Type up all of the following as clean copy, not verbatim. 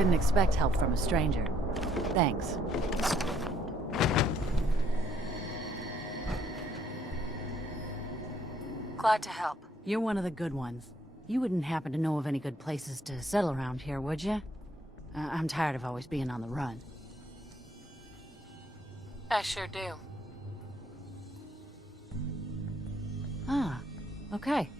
Didn't expect help from a stranger. Thanks. Glad to help. You're one of the good ones. You wouldn't happen to know of any good places to settle around here, would you? I'm tired of always being on the run. I sure do. Ah, okay.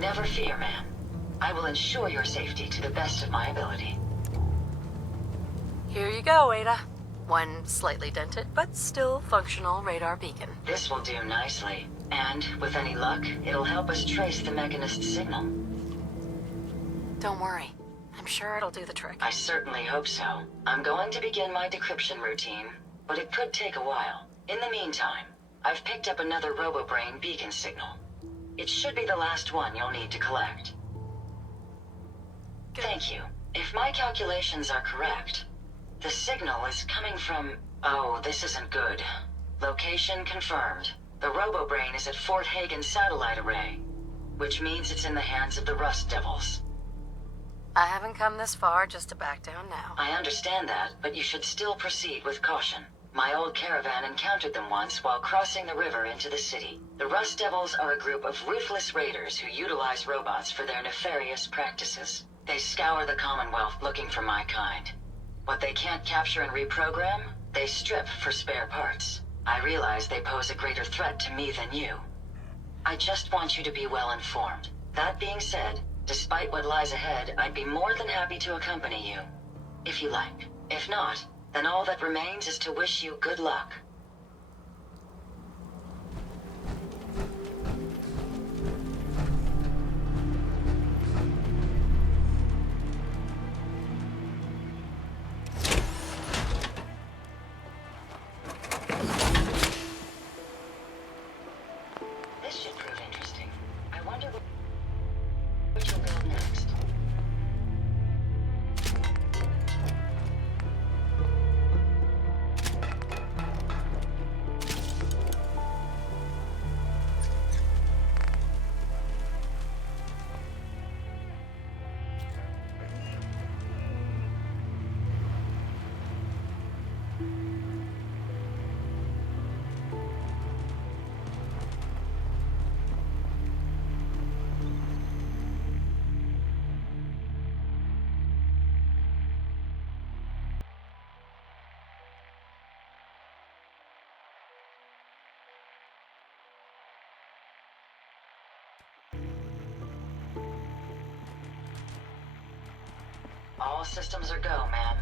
Never fear, ma'am. I will ensure your safety to the best of my ability. Here you go, Ada. One slightly dented, but still functional radar beacon. This will do nicely. And, with any luck, it'll help us trace the Mechanist's signal. Don't worry. I'm sure it'll do the trick. I certainly hope so. I'm going to begin my decryption routine, but it could take a while. In the meantime, I've picked up another RoboBrain beacon signal. It should be the last one you'll need to collect. Good. Thank you. If my calculations are correct, the signal is coming from... Oh, this isn't good. Location confirmed. The RoboBrain is at Fort Hagen Satellite Array, which means it's in the hands of the Rust Devils. I haven't come this far just to back down now. I understand that, but you should still proceed with caution. My old caravan encountered them once while crossing the river into the city. The Rust Devils are a group of ruthless raiders who utilize robots for their nefarious practices. They scour the Commonwealth looking for my kind. What they can't capture and reprogram, they strip for spare parts. I realize they pose a greater threat to me than you. I just want you to be well informed. That being said, despite what lies ahead, I'd be more than happy to accompany you, if you like. If not, then all that remains is to wish you good luck. This should prove interesting. I wonder what you'll build next. All systems are go, ma'am.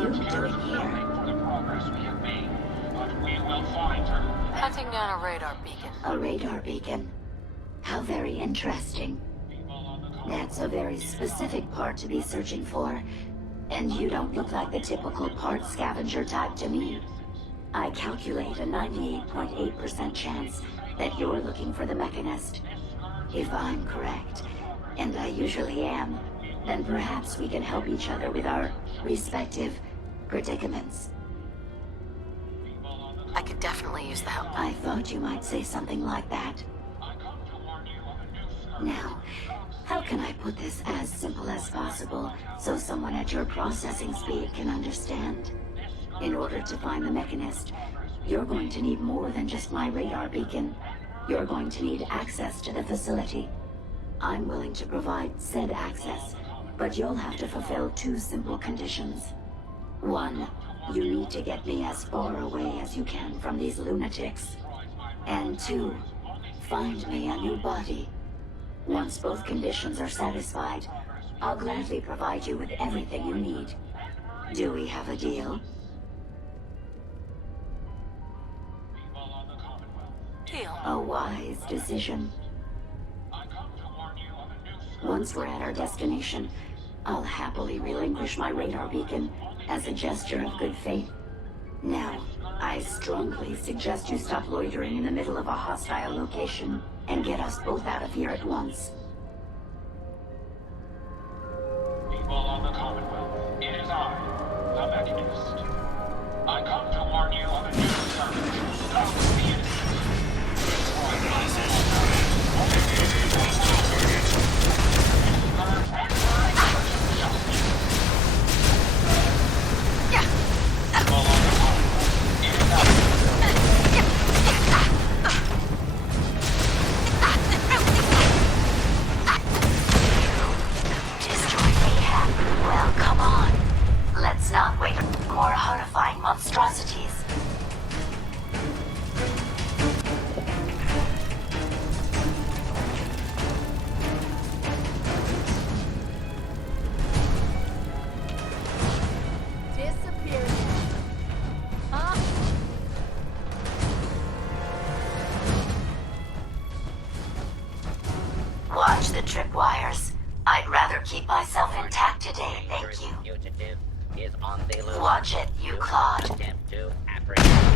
you doing here? For the progress we have made, but we will find her. Hunting down a radar beacon. A radar beacon. How very interesting. That's a very specific part to be searching for. And you don't look like the typical part scavenger type to me. I calculate a 98.8% chance that you're looking for the Mechanist. If I'm correct, and I usually am, then perhaps we can help each other with our respective predicaments. I could definitely use the help. I thought you might say something like that. Now, how can I put this as simple as possible so someone at your processing speed can understand? In order to find the Mechanist, you're going to need more than just my radar beacon. You're going to need access to the facility. I'm willing to provide said access, but you'll have to fulfill two simple conditions. One, you need to get me as far away as you can from these lunatics. And two, find me a new body. Once both conditions are satisfied, I'll gladly provide you with everything you need. Do we have a deal? Deal. A wise decision. Once we're at our destination, I'll happily relinquish my radar beacon as a gesture of good faith. Now, I strongly suggest you stop loitering in the middle of a hostile location and get us both out of here at once. People of the Commonwealth, it is I, the Mechanist. I come to warn you of a new service. Come with the innocent. Well, come on. Let's not wait for more horrifying monstrosities. Disappear now. Huh? Watch the tripwires. I'd rather keep myself intact today, thank you. Fugitive is on the loose. Watch it, you Claude. Attempt to apprehend.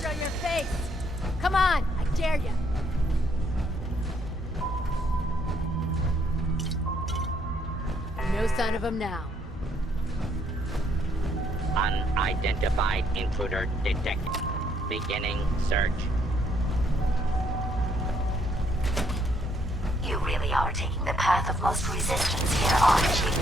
Show your face. Come on, I dare you. No sign of him now. Unidentified intruder detected. Beginning search. You really are taking the path of most resistance here, aren't you?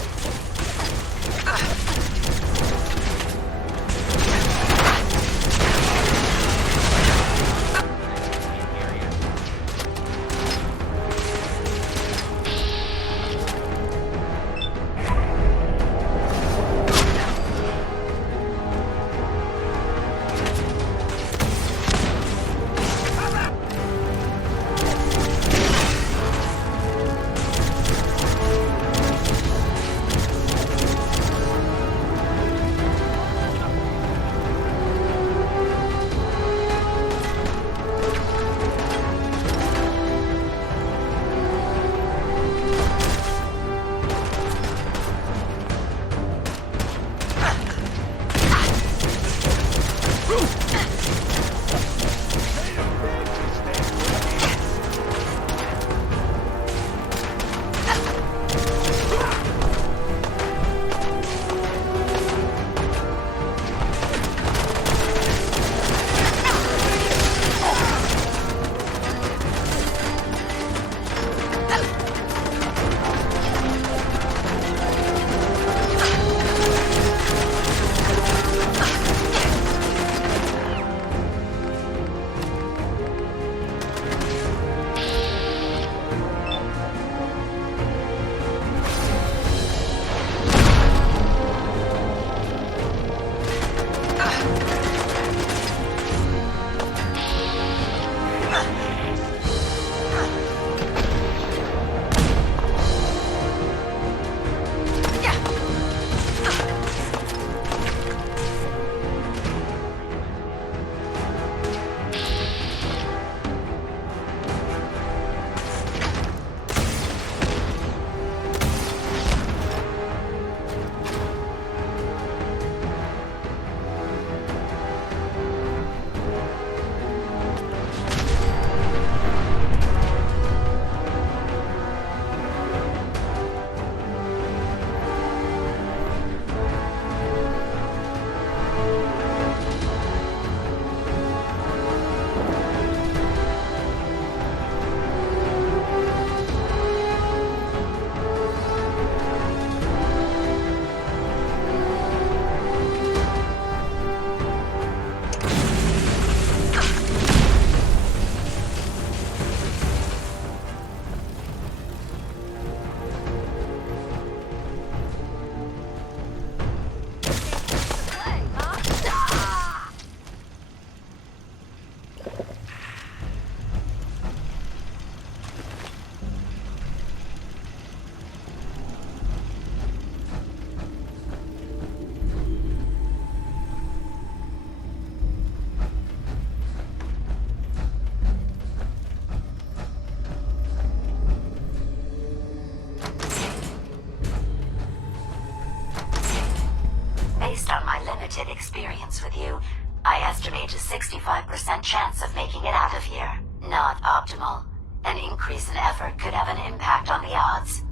Based on my limited experience with you, I estimate a 65% chance of making it out of here. Not optimal. An increase in effort could have an impact on the odds.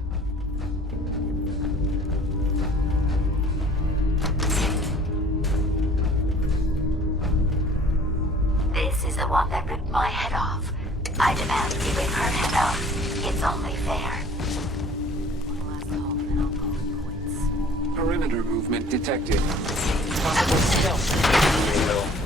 This is the one that ripped my head off. I demand we rip her head off. It's only fair. Perimeter movement detected. Possible stealth. NATO.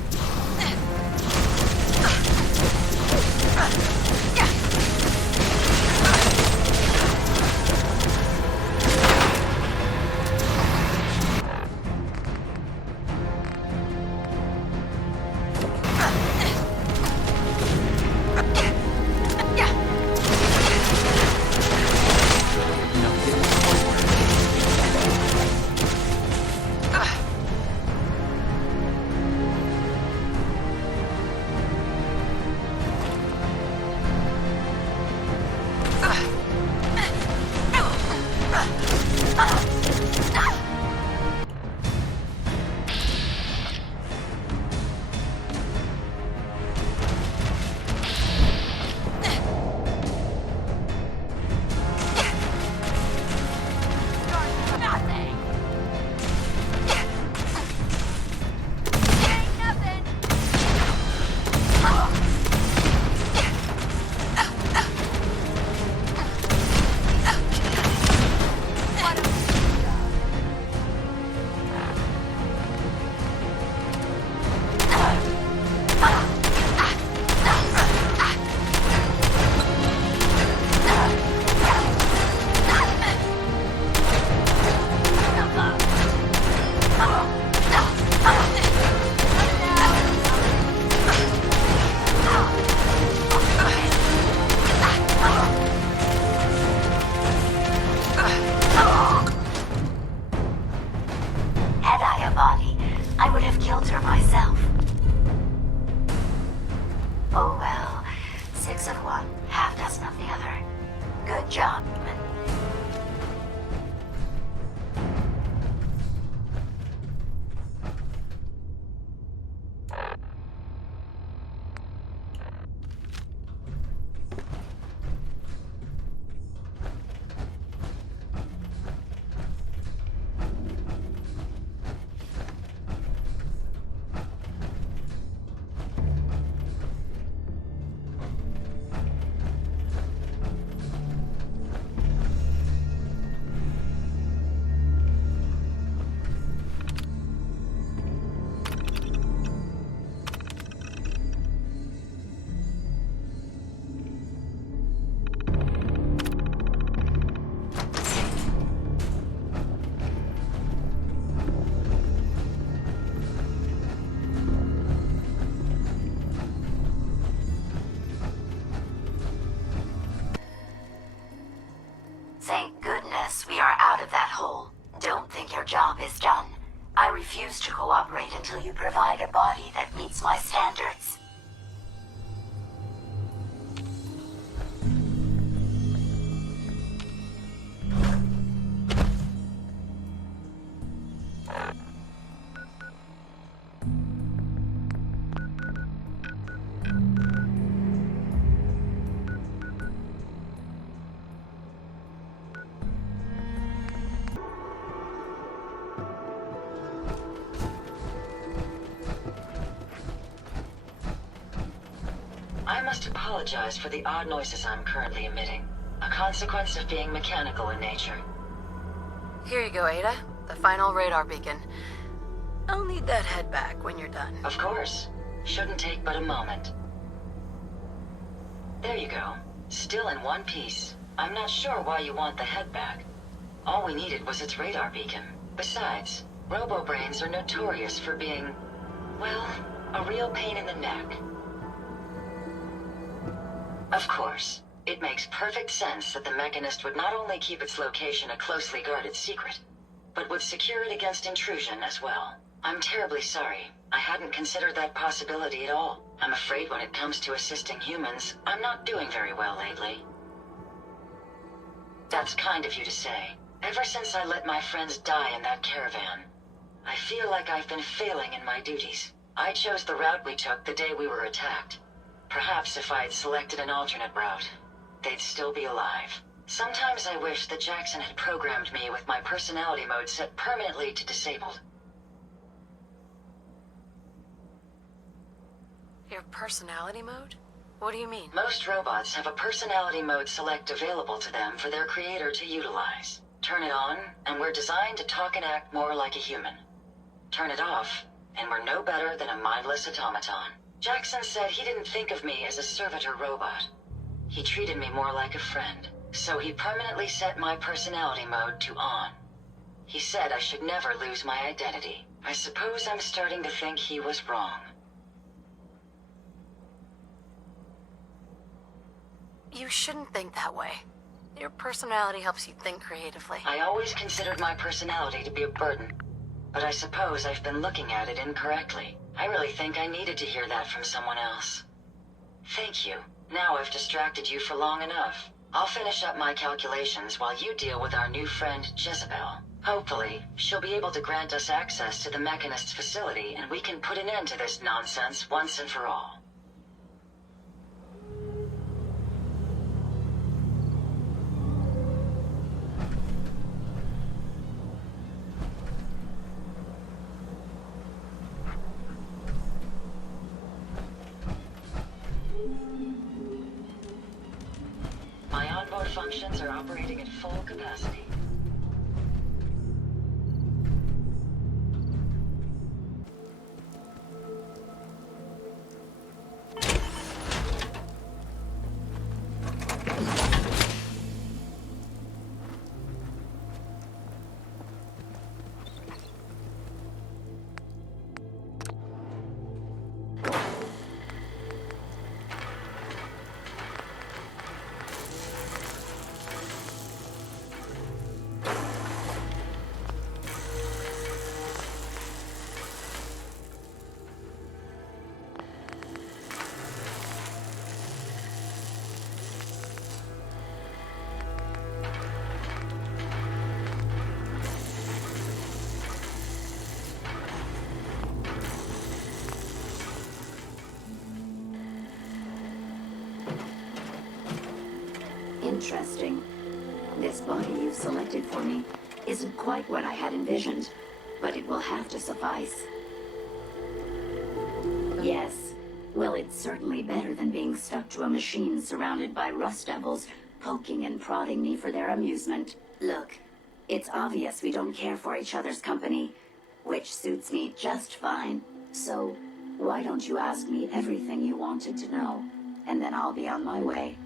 Thank goodness we are out of that hole. Don't think your job is done. I refuse to cooperate until you provide a body that meets my standards. I must apologize for the odd noises I'm currently emitting. A consequence of being mechanical in nature. Here you go, Ada. The final radar beacon. I'll need that head back when you're done. Of course. Shouldn't take but a moment. There you go. Still in one piece. I'm not sure why you want the head back. All we needed was its radar beacon. Besides, robo-brains are notorious for being, well, a real pain in the neck. Of course, it makes perfect sense that the Mechanist would not only keep its location a closely guarded secret, but would secure it against intrusion as well. I'm terribly sorry. I hadn't considered that possibility at all. I'm afraid when it comes to assisting humans, I'm not doing very well lately. That's kind of you to say. Ever since I let my friends die in that caravan, I feel like I've been failing in my duties. I chose the route we took the day we were attacked. Perhaps if I had selected an alternate route, they'd still be alive. Sometimes I wish that Jackson had programmed me with my personality mode set permanently to disabled. Your personality mode? What do you mean? Most robots have a personality mode select available to them for their creator to utilize. Turn it on, and we're designed to talk and act more like a human. Turn it off, and we're no better than a mindless automaton. Jackson said he didn't think of me as a servitor robot. He treated me more like a friend, so he permanently set my personality mode to on. He said I should never lose my identity. I suppose I'm starting to think he was wrong. You shouldn't think that way. Your personality helps you think creatively. I always considered my personality to be a burden, but I suppose I've been looking at it incorrectly. I really think I needed to hear that from someone else. Thank you. Now I've distracted you for long enough. I'll finish up my calculations while you deal with our new friend, Jezebel. Hopefully, she'll be able to grant us access to the Mechanist's facility, and we can put an end to this nonsense once and for all. My onboard functions are operating at full capacity. Interesting. This body you've selected for me isn't quite what I had envisioned, but it will have to suffice. Yes. Well, it's certainly better than being stuck to a machine surrounded by rust devils poking and prodding me for their amusement. Look, it's obvious we don't care for each other's company, which suits me just fine. So, why don't you ask me everything you wanted to know, and then I'll be on my way.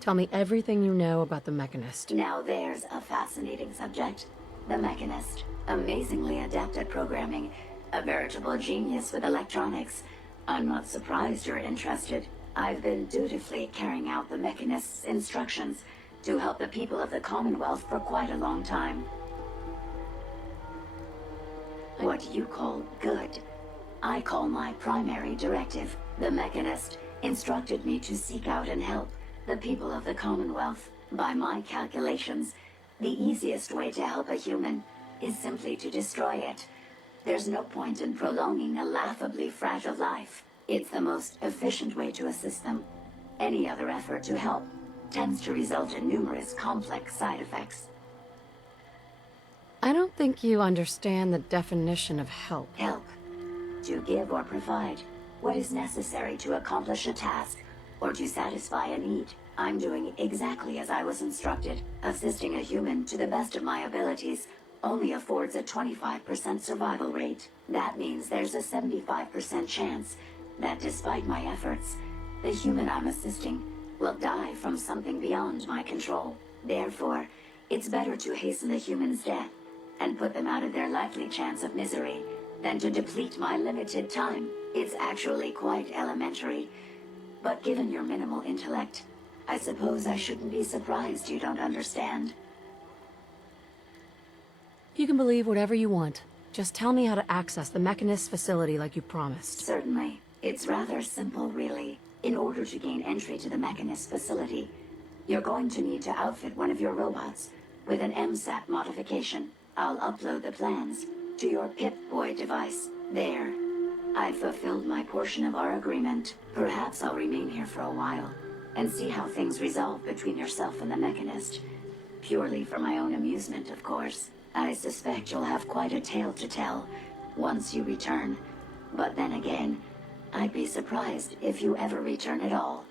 Tell me everything you know about the Mechanist. Now there's a fascinating subject. The Mechanist. Amazingly adept at programming. A veritable genius with electronics. I'm not surprised you're interested. I've been dutifully carrying out the Mechanist's instructions to help the people of the Commonwealth for quite a long time. What you call good, I call my primary directive. The Mechanist instructed me to seek out and help the people of the Commonwealth. By my calculations, the easiest way to help a human is simply to destroy it. There's no point in prolonging a laughably fragile life. It's the most efficient way to assist them. Any other effort to help tends to result in numerous complex side effects. I don't think you understand the definition of help. Help. To give or provide what is necessary to accomplish a task or to satisfy a need. I'm doing exactly as I was instructed. Assisting a human to the best of my abilities only affords a 25% survival rate. That means there's a 75% chance that despite my efforts, the human I'm assisting will die from something beyond my control. Therefore, it's better to hasten the human's death and put them out of their likely chance of misery than to deplete my limited time. It's actually quite elementary. But given your minimal intellect, I suppose I shouldn't be surprised you don't understand. You can believe whatever you want. Just tell me how to access the Mechanist's facility like you promised. Certainly. It's rather simple, really. In order to gain entry to the Mechanist's facility, you're going to need to outfit one of your robots with an MSAT modification. I'll upload the plans to your Pip-Boy device. There. I've fulfilled my portion of our agreement. Perhaps I'll remain here for a while and see how things resolve between yourself and the Mechanist. Purely for my own amusement, of course. I suspect you'll have quite a tale to tell once you return. But then again, I'd be surprised if you ever return at all.